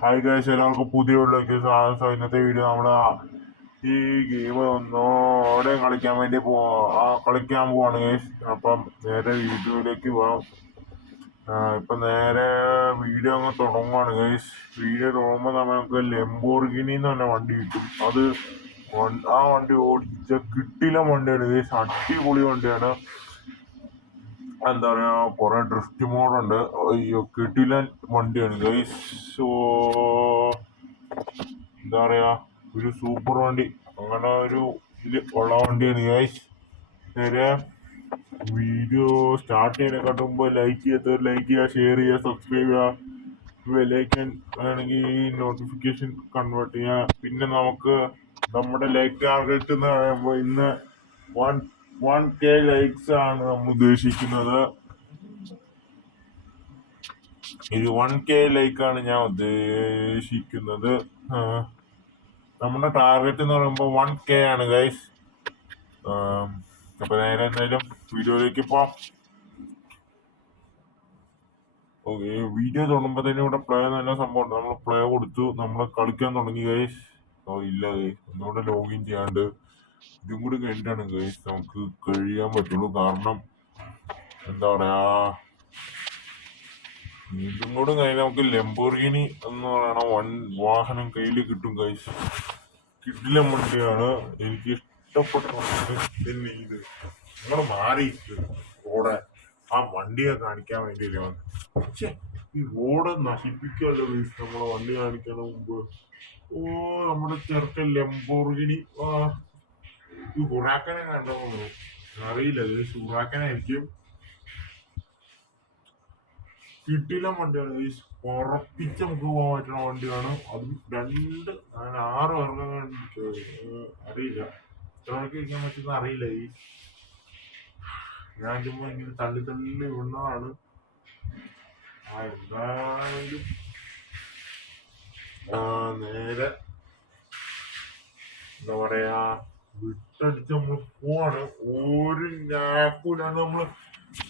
Hi guys, എല്ലാവർക്കും പുതിയ വീട്ടിലേക്ക് സ്വാഗതം. ഇന്നത്തെ വീഡിയോ നമ്മള് ഈ ഗെയിം ഒന്നോടെ കളിക്കാൻ വേണ്ടി കളിക്കാൻ പോവാണ് ഗൈസ്. അപ്പം നേരെ വീഡിയോയിലേക്ക് പോവാം. ഇപ്പൊ നേരെ വീഡിയോ അങ്ങ് തുടങ്ങുവാണ് ഗൈസ്. വീഡിയോ തുടങ്ങുമ്പോൾ നമുക്ക് ലെംബോർഗിനി എന്ന് പറഞ്ഞ വണ്ടി കിട്ടും. ആ വണ്ടി ഓടിച്ച കിട്ടില്ല വണ്ടിയാണ് ഗൈസ്. അടിപൊളി വണ്ടിയാണ്. എന്താ പറയാ, കുറെ ഡ്രിഫ്റ്റ് മോഡുണ്ട്. അയ്യോ, കിടിലൻ വണ്ടിയാണ് ഗൈസ്. സോ എന്താ പറയാ, ഒരു സൂപ്പർ വണ്ടി. അങ്ങനെ ഒരു ഇത് ഉള്ള വണ്ടിയാണ് ഗൈസ്. നേരെ വീഡിയോ സ്റ്റാർട്ട് ചെയ്യുന്നതിനെക്കാട്ടും മുമ്പ് ലൈക്ക് ചെയ്യാത്തവർ ലൈക്ക് ചെയ്യുക, ഷെയർ ചെയ്യുക, സബ്സ്ക്രൈബ് ചെയ്യുക, ബെല്ലൈക്കൻ വേണമെങ്കിൽ നോട്ടിഫിക്കേഷൻ കൺവേർട്ട് ചെയ്യുക. പിന്നെ നമുക്ക് നമ്മുടെ ലൈക്ക് ടാർഗറ്റ് എന്ന് പറയുമ്പോൾ ഇന്ന് 1K ലൈക്സ് ആണ് നമ്മൾ ഉദ്ദേശിക്കുന്നത്. ഇത് 1K ലൈക്കാണ് ഞാൻ ഉദ്ദേശിക്കുന്നത്. നമ്മുടെ ടാർഗറ്റ് എന്ന് പറയുമ്പോൾ 1K ആണ് ഗൈസ്. അപ്പൊ നേരെ എന്തായാലും വീഡിയോയിലേക്ക് പോവാം. ഓക്കെ, വീഡിയോ തുടങ്ങുമ്പോൾ തന്നെ ഇവിടെ പ്ലേ നല്ല സംഭവം ഉണ്ട്. നമ്മൾ പ്ലേ കൊടുത്തു, നമ്മൾ കളിക്കാൻ തുടങ്ങി ഗൈസ്. ഇല്ല ഗൈസ്, ഒന്നുകൂടെ ലോഗിൻ ചെയ്യാണ്ട് ഇതും കൂടി കഴിഞ്ഞിട്ടാണ് ഗൈസ് നമുക്ക് കഴിയാൻ പറ്റുള്ളൂ. കാരണം എന്താ പറയാ, ഇതും കൂടെ കഴിഞ്ഞാൽ നമുക്ക് ലെംബോർഗിനി എന്ന് പറയണ വാഹനം കയ്യിൽ കിട്ടും ഗൈസ്. കിടിലൻ വണ്ടിയാണ്, എനിക്ക് ഇഷ്ടപ്പെട്ട തന്നെ. ഇത് നിങ്ങൾ മാറി റോഡ് ആ വണ്ടിയെ കാണിക്കാൻ വേണ്ടിയല്ലേ വന്നത്. പക്ഷെ ഈ റോഡ് നശിപ്പിക്കല്ലോ ഗൈസ് നമ്മളെ വണ്ടി കാണിക്കണ മുമ്പ്. നമ്മുടെ ചെറുക്കൻ ലെംബോർഗിനി ഈ ഹുറാക്കനെ കണ്ടോ അറിയില്ല, ഹുറാക്കനായിരിക്കും. കിട്ടില്ല വണ്ടിയാണ് ഗൈസ്. ഉറപ്പിച്ച് നമുക്ക് പോകാൻ പറ്റുന്ന വണ്ടിയാണ്. അതും അങ്ങനെ 6 വർഷം അറിയില്ല, എത്ര മണിക്ക് ഇരിക്കാൻ പറ്റുന്ന അറിയില്ല. ഞാൻ ചുമ്മാ ഇങ്ങനെ തള്ളി തള്ളി വിടുന്നതാണ്. എന്തായാലും നേരെ എന്താ പറയാ, വിട്ടടിച്ച് നമ്മള് പോവാണ്. ഒരു ഞാക്കൂലാണ് നമ്മള്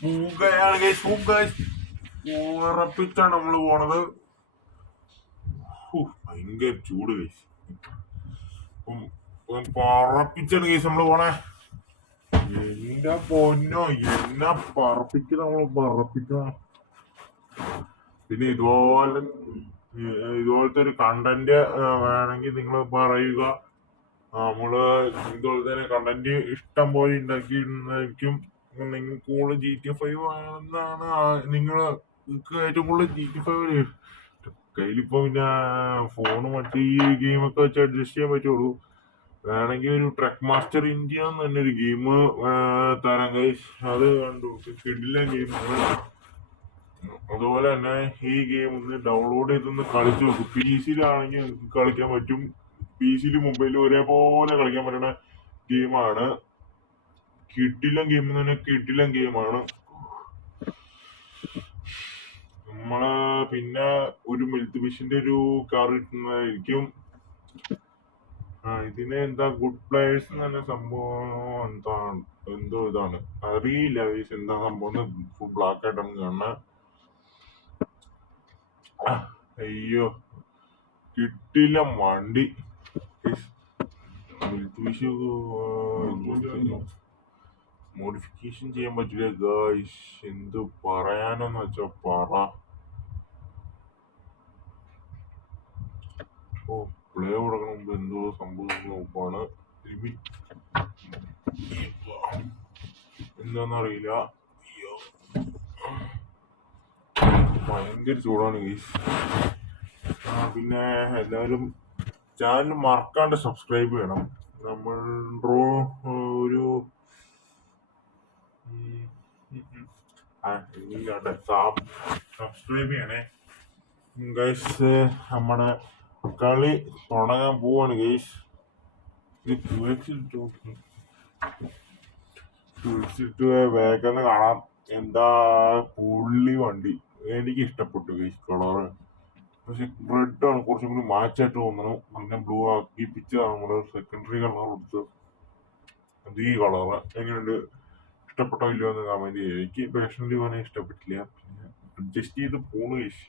പൂകയാണ് ഗൈസ്. ഉറപ്പിച്ചാണ് നമ്മള് പോണത്. ഭയങ്കര ചൂട് ഗൈസ്. പറപ്പിച്ചാണ് ഗൈസ് നമ്മള് പോണേ. എന്റെ പൊന്നോ, എന്നെ പറപ്പിച്ച് നമ്മള് പറപ്പിക്കണം. പിന്നെ ഇതുപോലത്തെ ഒരു കണ്ടന്റ് വേണമെങ്കിൽ നിങ്ങൾ പറയുക. നമ്മള് ഇതുപോലെ തന്നെ കണ്ടന്റ് ഇഷ്ടം പോലെ ഉണ്ടാക്കിയിരിക്കും. നിങ്ങൾക്ക് കൂടുതൽ GTA 5 ആണെന്നാണ് നിങ്ങൾക്ക് ഏറ്റവും കൂടുതൽ GTA 5 കയ്യിലിപ്പോ പിന്നെ ഫോണ് മറ്റേ ഈ ഗെയിമൊക്കെ വെച്ച് അഡ്ജസ്റ്റ് ചെയ്യാൻ പറ്റുള്ളൂ. വേണമെങ്കിൽ ഒരു ട്രക്ക് മാസ്റ്റർ ഇന്ത്യ എന്ന് തന്നെ ഒരു ഗെയിം തരാം ഗൈസ്. അത് കണ്ടു, കിടിലൻ ഗെയിമാണ്. അതുപോലെ തന്നെ ഈ ഗെയിം ഒന്ന് ഡൗൺലോഡ് ചെയ്തൊന്ന് കളിച്ചു നോക്കും. PC-യിലാണെങ്കിൽ നിങ്ങൾക്ക് കളിക്കാൻ പറ്റും. PC-യിലും മൊബൈലിലും ഒരേപോലെ കളിക്കാൻ പറ്റുന്ന ഗെയിമാണ്. കിടിലൻ ഗെയിം തന്നെ, കിടിലൻ ഗെയിമാണ്. നമ്മള് പിന്നെ ഒരു മിൽത്തുമിഷിന്റെ ഒരു കാർ കിട്ടുന്നതായിരിക്കും. ഇതിന് എന്താ ഗുഡ് പ്ലേയേഴ്സ് എന്ന് പറഞ്ഞ സംഭവം എന്തോ ഇതാണ്, അറിയില്ല എന്താ സംഭവം. ഫുൾ ബ്ലാക്ക് ആയിട്ടാണ് കാണുന്നത്. അയ്യോ, കിട്ടില്ല വണ്ടി. മോഡിഫിക്കേഷൻ ചെയ്യാൻ പറ്റില്ല ഗായ്സ്. എന്ത് പറയാനെന്ന് വെച്ചാ പറ. പ്ലേ കൊടുക്കണ മുമ്പ് എന്തോ സംഭവിച്ചു നോക്കുവാണ്. എന്താന്നറിയില്ല. ഭയങ്കര ചൂടാണ് ഗൈസ്. പിന്നെ എല്ലാവരും ചാനൽ മറക്കാണ്ട് സബ്സ്ക്രൈബ് ചെയ്യണം. നമ്മൾ ഒരു സബ്സ്ക്രൈബ് ചെയ്യണേ ഗൈസ്. നമ്മുടെ കളി തുടങ്ങാൻ പോവാണ് ഗൈസ്. വേഗം കാണാം. എന്താ പുള്ളി വണ്ടി, എനിക്ക് ഇഷ്ടപ്പെട്ടു ഗൈസ് കളറ്. പക്ഷെ റെഡ് ആണ് കുറച്ചും കൂടി മാച്ചായിട്ട് തോന്നണം. പിന്നെ ബ്ലൂ ആക്കിപ്പിച്ചാണ് നമ്മള് സെക്കൻഡറി കളർ കൊടുത്ത്. അത് ഈ കളറ് എങ്ങനെയുണ്ട്, ഇഷ്ടപ്പെട്ടോ ഇല്ലയോ എന്ന് കമന്റ് ചെയ്യുക. എനിക്ക് പേഴ്സണലി പറഞ്ഞാൽ ഇഷ്ടപ്പെട്ടില്ല. പിന്നെ അഡ്ജസ്റ്റ് ചെയ്ത് പോണു ഗൈസ്.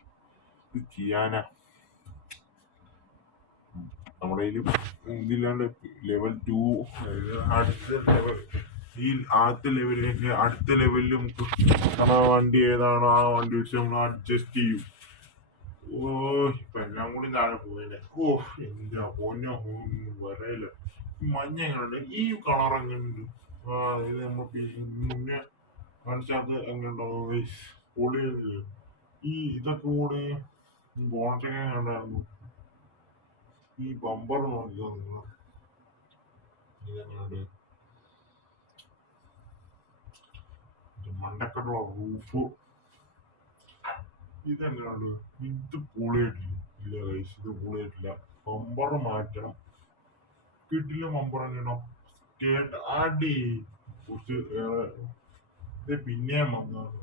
ഇത് ചെയ്യാനാ. നമ്മുടെ കയ്യിൽ ഇതില്ലാണ്ട് ലെവൽ 2 അടുത്ത ലെവൽ, ഈ ആദ്യത്തെ ലെവലിലേക്ക് അടുത്ത ലെവലിൽ നമുക്ക് നമ്മുടെ വണ്ടി ഏതാണോ ആ വണ്ടി വെച്ച് നമ്മൾ അഡ്ജസ്റ്റ് ചെയ്യും. ഓ, ഇപ്പൊ എല്ലാം കൂടി താഴെ പോയില്ലേ. ഓ, എന്താ പൊന്നോ, വരയില്ല. മഞ്ഞ എങ്ങനെയുണ്ട്, ഈ കളർ എങ്ങനെയുണ്ട്? ഇത് നമ്മൾ മുന്നേ കാണിച്ചത് എങ്ങനെയുണ്ടാവും? പൊളിയല്ലേ ഈ ഇതൊക്കെ കൂടി. ബോണറ്റൊക്കെ എങ്ങനെയുണ്ടായിരുന്നു? ഈ ബമ്പർ നോക്കിയോ നിങ്ങൾ, ഇതെങ്ങനെയുണ്ട്? മണ്ടക്കുള്ള റൂഫ് ഇതെങ്ങനെയുണ്ട്? ഇത് പൊളിയായിട്ടില്ല. ഇല്ല ഗൈസ്, ഇത് പൊളിയായിട്ടില്ല. ബമ്പർ മാറ്റണം. കിട്ടില്ല ബമ്പർ തന്നെയാണോ? കേട്ട ആടി കുറച്ച് ഇത് പിന്നെയും വന്നതാണ്.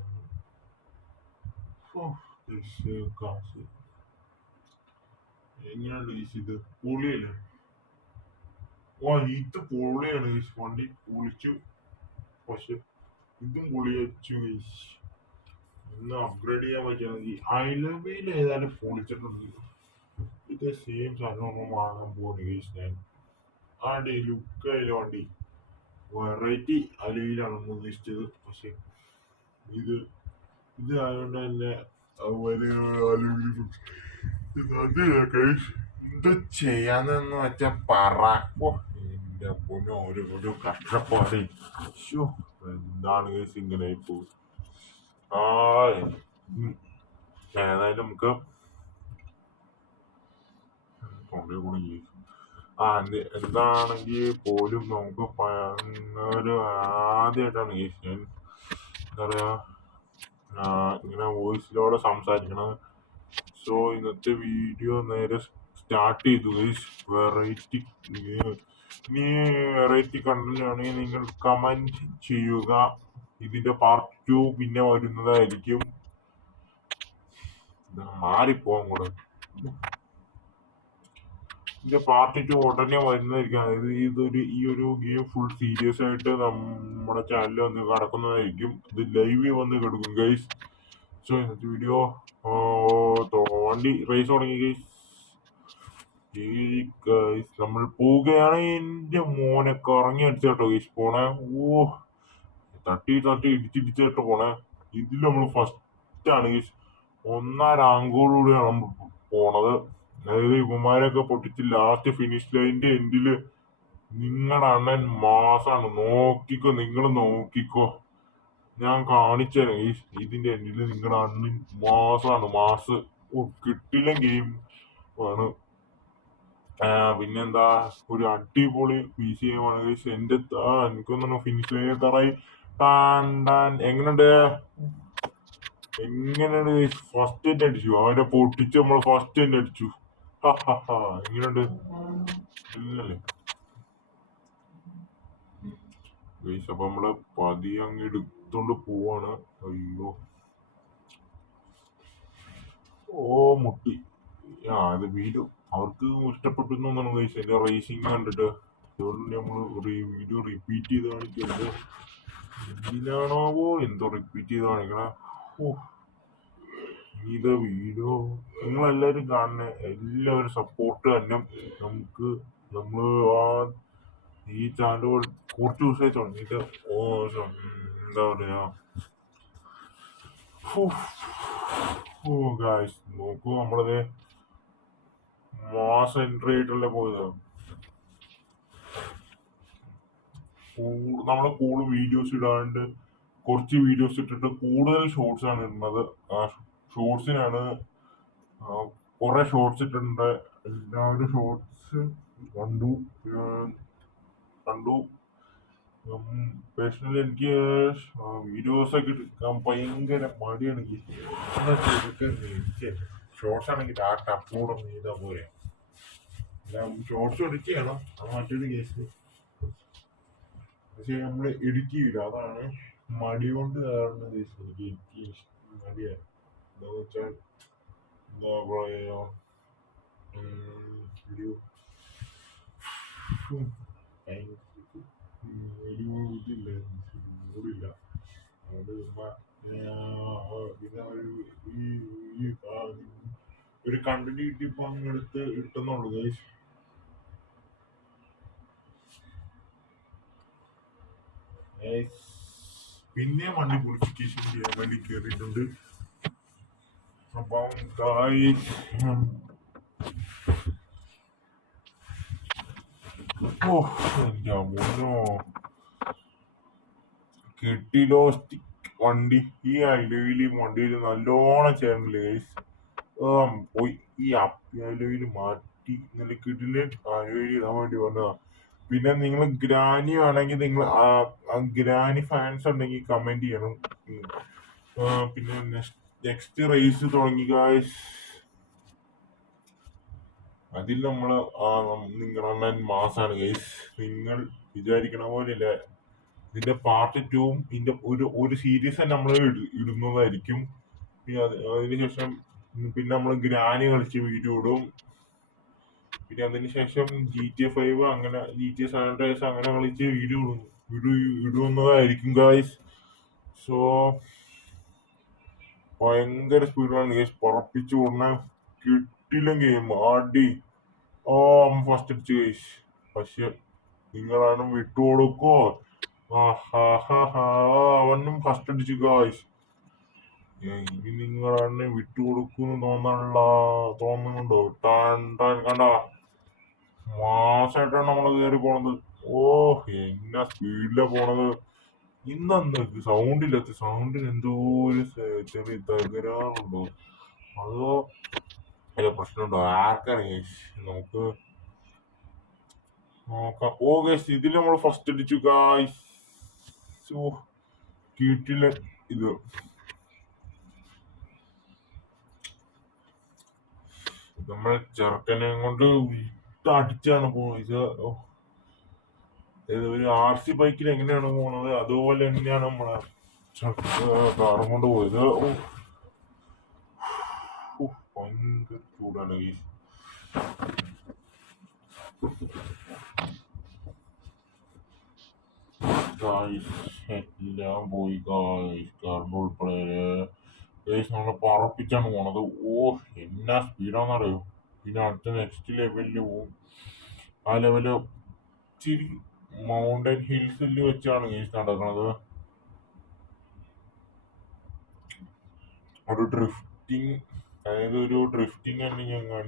കാശ് എങ്ങനെയുണ്ട് ഗൈസ്? ഇത് പൊളിയല്ലേ? ഓ, ഇത് പൊളിയാണ് ഗൈസ്. വണ്ടി പൊളിച്ചു. പക്ഷെ ഇതും പൊളിച്ചു ഗൈസ്. ഒന്ന് അപ്ഗ്രേഡ് ചെയ്യാൻ പറ്റിയാൽ മതി. ഐലവയിൽ ഏതായാലും പൊളിച്ചിട്ടുണ്ട്. ഇത് സെയിം സാധനം വാങ്ങാൻ പോകുന്നു ഗൈസ് ഞാൻ. ആടി ലുക്ക് ആയാലും വണ്ടി വെറൈറ്റി അലവിലാണെന്ന് ഉദ്ദേശിച്ചത്. പക്ഷെ ഇത് ഇത് ആയതുകൊണ്ട് തന്നെ എന്ത് ചെയ്യാന്നെന്ന് വെച്ചാ പറക്കോ എന്റെ പൊന്നോ, ഒരു കഷ്ടപ്പാട്. എന്താണ് കേസ് ഇങ്ങനെ പോകും. ആ ഏതായാലും നമുക്ക് എന്താണെങ്കിൽ പോലും നമുക്ക് ഒരു ആദ്യമായിട്ടാണ് കേസ് ഞാൻ എന്താ പറയാ ഇങ്ങനെ വോയിസിലൂടെ സംസാരിക്കണത്. സോ ഇന്നത്തെ വീഡിയോ നേരെ സ്റ്റാർട്ട് ചെയ്തു ഗൈസ്. വെറൈറ്റി ഇനി വെറൈറ്റി കണ്ടന്റ് ആണെങ്കിൽ നിങ്ങൾ കമന്റ് ചെയ്യുക. ഇതിന്റെ പാർട്ട് 2 പിന്നെ വരുന്നതായിരിക്കും. മാറിപ്പോവാൻ കൂടെ ഇതിന്റെ പാർട്ട് 2 ഉടനെ വരുന്നതായിരിക്കും. അതായത് ഈ ഒരു ഗെയിം ഫുൾ സീരിയസ് ആയിട്ട് നമ്മുടെ ചാനലിൽ വന്ന് കിടക്കുന്നതായിരിക്കും. ഇത് ലൈവ് വന്ന് കിടക്കും ഗൈസ്. സോ ഇന്നത്തെ വീഡിയോ വണ്ടി റേസ് തുടങ്ങി ഗൈസ്. നമ്മൾ പോവുകയാണ്. എന്റെ മോനെ കറങ്ങി അടിച്ചേട്ടോ ഗൈസ് പോണേ. ഓ, തട്ടി ഇടിച്ചിടിച്ചേട്ടോ പോണേ. ഇതിൽ നമ്മൾ ഫസ്റ്റ് ആണ് ഗൈസ്. 1 റാങ്കോടുകൂടിയാണ് നമ്മൾ പോണത്. അതായത് ഇവന്മാരൊക്കെ പൊട്ടിച്ച് ലാസ്റ്റ് ഫിനിഷ് ലൈനിന്റെ എൻഡില് നിങ്ങളുടെ അണ്ണൻ മാസാണ്. നോക്കിക്കോ, നിങ്ങൾ നോക്കിക്കോ, ഞാൻ കാണിച്ചേനെ ഇതിന്റെ എൻഡില് നിങ്ങളുടെ അണ്ണൻ മാസാണ്. മാസ് കിട്ടില്ല ഗെയിം ആണ്. പിന്നെന്താ, ഒരു അടിപൊളി BGM ആണ് ഗൈസ്. എന്റെ എനിക്കൊന്നും ഫിനിഷ് ലൈൻ എത്താറായി. എങ്ങനെയുണ്ട് ഫസ്റ്റ് തന്നെ അടിച്ചു അവനെ പൊട്ടിച്ച്. നമ്മൾ ഫസ്റ്റ് തന്നെ അടിച്ചു. എങ്ങനെയുണ്ട്? ഇല്ലല്ലേ ഗൈസ്. അപ്പൊ നമ്മള് പതിയെ അങ്ങ് എടുത്തോണ്ട് പോവാണ്. അയ്യോ, ഓ മുട്ടി. ഇത് വീഡിയോ അവർക്ക് ഇഷ്ടപ്പെട്ടു എന്നാണ് ഗൈസ് എന്റെ റേസിംഗ് കണ്ടിട്ട്. അതുകൊണ്ട് നമ്മൾ വീഡിയോ റിപ്പീറ്റ് ചെയ്ത് കാണിക്കുന്നത്. എന്തിനാണാവോ എന്തോ റിപ്പീറ്റ് ചെയ്ത് കാണിക്കണ. ഇത് വീഡിയോ നിങ്ങളെല്ലാവരും കാണണേ, എല്ലാവരും സപ്പോർട്ട് തന്നെ. നമ്മള് ഈ ചാനൽ കുറച്ച് ദിവസമായി തുടങ്ങിയിട്ട് എന്താ പറയാ. ഗായ്സ് നോക്കൂ, നമ്മളത് മാസം എൻട്രി ആയിട്ടല്ലേ പോയത്. നമ്മള് കൂടുതൽ വീഡിയോസ് ഇടാണ്ട് കുറച്ച് വീഡിയോസ് ഇട്ടിട്ട് കൂടുതൽ ഷോർട്സ് ആണ് ഇടുന്നത്. ആ ഷോർട്സിനാണ് കുറെ ഷോർട്സ് ഇട്ടിട്ടുണ്ട്. എല്ലാവരും ഷോർട്സ് കണ്ടു. പേഴ്സണലി എനിക്ക് വീഡിയോസ് ഒക്കെ എടുക്കാൻ ഭയങ്കര മടിയാണ്. ഷോർട്സ് ആണെങ്കിൽ ഡാറ്റ അപ്ലോഡ് ഒന്നും ചെയ്താൽ പോരെ. ഷോർട്സ് എഡിറ്റ് ചെയ്യണം, അത് മറ്റൊരു കേസ്. പക്ഷെ നമ്മള് എഡിറ്റ് ചെയ്യില്ല, അതാണ് മടി കൊണ്ട് കാരണം. എനിക്ക് എഡിറ്റ് മടിയാണ്. എന്താന്ന് വെച്ചാൽ എന്താ പറയാ, ഒരു ഇതില്ല, മൂടില്ല. അതുകൊണ്ട് പിന്നെ ഒരു കണ്ടന്റ് കിട്ടിയപ്പോ അങ്ങെടുത്ത് ഇട്ടുന്നുള്ളു ഗൈസ്. Guys, പിന്നെ വണ്ടി മോഡിഫിക്കേഷൻ ചെയ്യാൻ വേണ്ടി കയറിയിട്ടുണ്ട്. അപ്പം ഗായ്സ്, ഓ എന്റെ അമ്മോ, കിട്ടിലോസ്റ്റിക് വണ്ടി. ഈ അലോയില് വണ്ടിയിൽ നല്ലോണം ചേർന്നില്ല ഗൈസ്. പോയി ഈ അലോയില് മാറ്റി ഇന്നലെ കിട്ടില് അലോയിൽ ഇടാൻ വേണ്ടി വന്നതാ. പിന്നെ നിങ്ങൾ ഗ്രാനി ആണെങ്കിൽ നിങ്ങൾ ഗ്രാനി ഫാൻസ് ഉണ്ടെങ്കിൽ കമന്റ് ചെയ്യണം. ഉം. പിന്നെ നെക്സ്റ്റ് റേസ് തുടങ്ങി ഗായ്സ്. അതിൽ നമ്മള് നിങ്ങളെ മാസാണ് ഗൈസ്. നിങ്ങൾ വിചാരിക്കണ പോലെ ഇല്ല. ഇതിന്റെ പാർട്ട് 2 ഇതിന്റെ ഒരു സീരീസ് തന്നെ നമ്മൾ ഇടുന്നതായിരിക്കും. പിന്നെ അതിനുശേഷം പിന്നെ നമ്മൾ ഗ്രാനി കളിച്ച് വീഡിയോ ഇടും. പിന്നെ അതിനുശേഷം GTA 5 അങ്ങനെ GTA 7 അങ്ങനെ കളിച്ച് വീഡിയോ ഇടുന്നതായിരിക്കും ഗായ്സ്. സോ ഭയങ്കര സ്പീഡിലാണ് ഗൈസ് പറപ്പിച്ചു വിടണ. കിട്ടില്ല ഗെയിം ആടി. ഫസ്റ്റ് അടിച്ചു ഗൈസ്. പക്ഷെ നിങ്ങളാണ് വിട്ടുകൊടുക്കോ? അവനും ഫസ്റ്റ് അടിച്ചു ഗായ്സ്. ഇനി നിങ്ങളാണ് വിട്ടുകൊടുക്കുന്നു തോന്നുന്നുണ്ടോ? കണ്ട മാസായിട്ടാണ് നമ്മള് കയറി പോണത്. എന്നാ സ്പീഡിലാ പോണത്. ഇന്നെന്താ സൗണ്ടില്ലാത്ത? സൗണ്ടിന് എന്തോ ഒരു ചെറിയ തകരാറുണ്ടോ? അതോ വല്ല പ്രശ്നമുണ്ടോ? ആർക്കറിയാം. നമുക്ക് നോക്കാം. ഗൈസ്, ഇതിൽ നമ്മൾ ഫസ്റ്റ് അടിച്ചു ഗായ്സ്. കീട്ടില്ല ഇത്. നമ്മൾ ചെറുക്കനെ കൊണ്ട് അടിച്ചാണ് പോയത്. ഒരു RC ബൈക്കിൽ എങ്ങനെയാണ് പോണത് അതുപോലെ തന്നെയാണ് നമ്മളെ കാറും കൊണ്ട് പോയത്. ഭയങ്കര ചൂടാണ് ഗൈസ്. എല്ലാം പോയി ഗായ്സ്, കാറിന്റെ ഉൾപ്പെടെ ഗൈസ്. നമ്മളെ പറപ്പിച്ചാണ് പോണത്. എന്നാ സ്പീഡാന്നറിയോ. പിന്നെ അടുത്ത നെക്സ്റ്റ് ലെവലില് പോകും. ആ ലെവല് ഇച്ചിരി മൗണ്ടൻ ഹിൽസിൽ വെച്ചാണ് ഗൈസ് നടക്കുന്നത്. ഒരു ഡ്രിഫ്റ്റിംഗ്, അതായത് ഒരു ഡ്രിഫ്റ്റിംഗ് തന്നെ ഞാൻ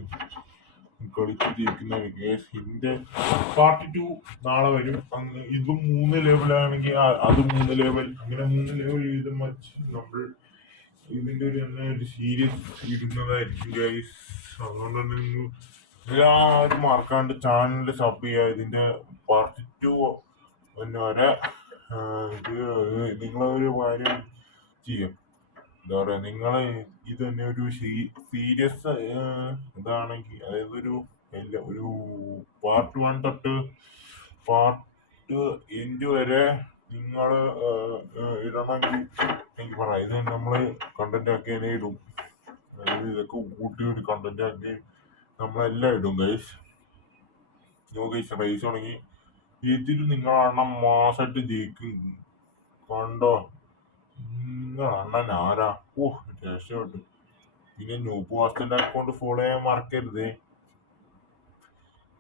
കളിച്ചിരിക്കുന്ന ഗൈസ്. ഇതിന്റെ പാർട്ട് 2 നാളെ വരും. ഇതും 3 ലെവലാണെങ്കിൽ അത് 3 ലെവൽ, അങ്ങനെ 3 ലെവൽ ചെയ്ത് മച്ച് നമ്മൾ ഇതിന്റെ ഒരു സീരീസ് ഇടുന്നതായിരിക്കും ഗൈസ്. അതുകൊണ്ട് തന്നെ നിങ്ങൾ എല്ലാവരും മറക്കാണ്ട് ചാനൽ സബ് ചെയ്യുക. ഇതിന്റെ പാർട്ട് 2 പിന്നെ വരെ ഇത് നിങ്ങളൊരു കാര്യം ചെയ്യും. എന്താ പറയാ, നിങ്ങള് ഇത് തന്നെ ഒരു സീരിയസ് ഇതാണെങ്കിൽ, അതായത് ഒരു പാർട്ട് 1 തൊട്ട് പാർട്ട് എൻഡ് വരെ നിങ്ങൾ ഇടണമെങ്കിൽ എനിക്ക് പറയാം. ഇത് നമ്മള് കണ്ടന്റ് ആക്കി തന്നെ ഇടും. അതായത് ഇതൊക്കെ കൂട്ടി ഒരു കണ്ടന്റ് ആക്കി നമ്മളെല്ലാം ഇടും ഗൈസ്. ഗൈസ്, റേസ് തുടങ്ങി. ഇതിൽ നിങ്ങളാണ് മാസമായിട്ട് ജയിക്കും. കണ്ടോ? അണ്ണൻ ആരാ? രക്ഷപ്പെട്ടു. പിന്നെ ന്യൂബ് മാസ്റ്ററിന്റെ അക്കൗണ്ട് ഫോളോ ചെയ്യാൻ മറക്കരുത്.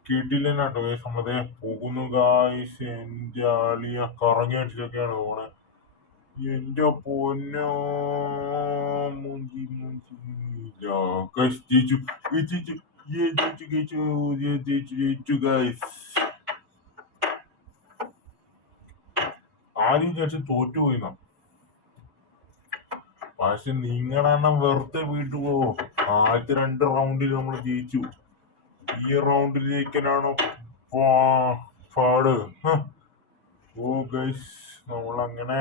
കിട്ടില്ലെന്നാട്ടോ ഗൈസ്. നമ്മളതേ പോകുന്നു ഗായ്സ്. എന്റെ ആളിയ കറങ്ങി അടിച്ചൊക്കെയാണ് പോണെ. എന്റെ പൊന്നോ, ജയിച്ചു ഗൈസ്. ആദ്യം വിചാരിച്ച് തോറ്റുപോയിന്ന. പക്ഷെ നിങ്ങളെണ്ണം വെറുതെ വീട്ടു പോവോ? ആദ്യത്തെ 2 റൗണ്ടിൽ നമ്മൾ ജയിച്ചു. ഈ റൗണ്ടിൽ ജയിക്കാനാണോ പാട്? ഗൈസ്, നമ്മളങ്ങനെ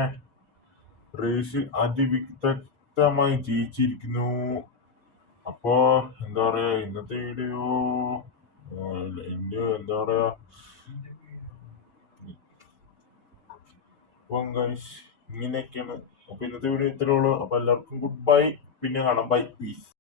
റേസ് അതിവിദഗ്ധമായി ജയിച്ചിരിക്കുന്നു. അപ്പോ എന്താ പറയാ, ഇന്നത്തെ വീഡിയോ എന്താ പറയാ, ഗൈസ് ഇങ്ങനെയൊക്കെയാണ്. അപ്പൊ ഇന്നത്തെ വീഡിയോ ഇത്രേ ഉള്ളൂ. അപ്പൊ എല്ലാവർക്കും ഗുഡ് ബൈ. പിന്നെ കാണാം. Bye, piece.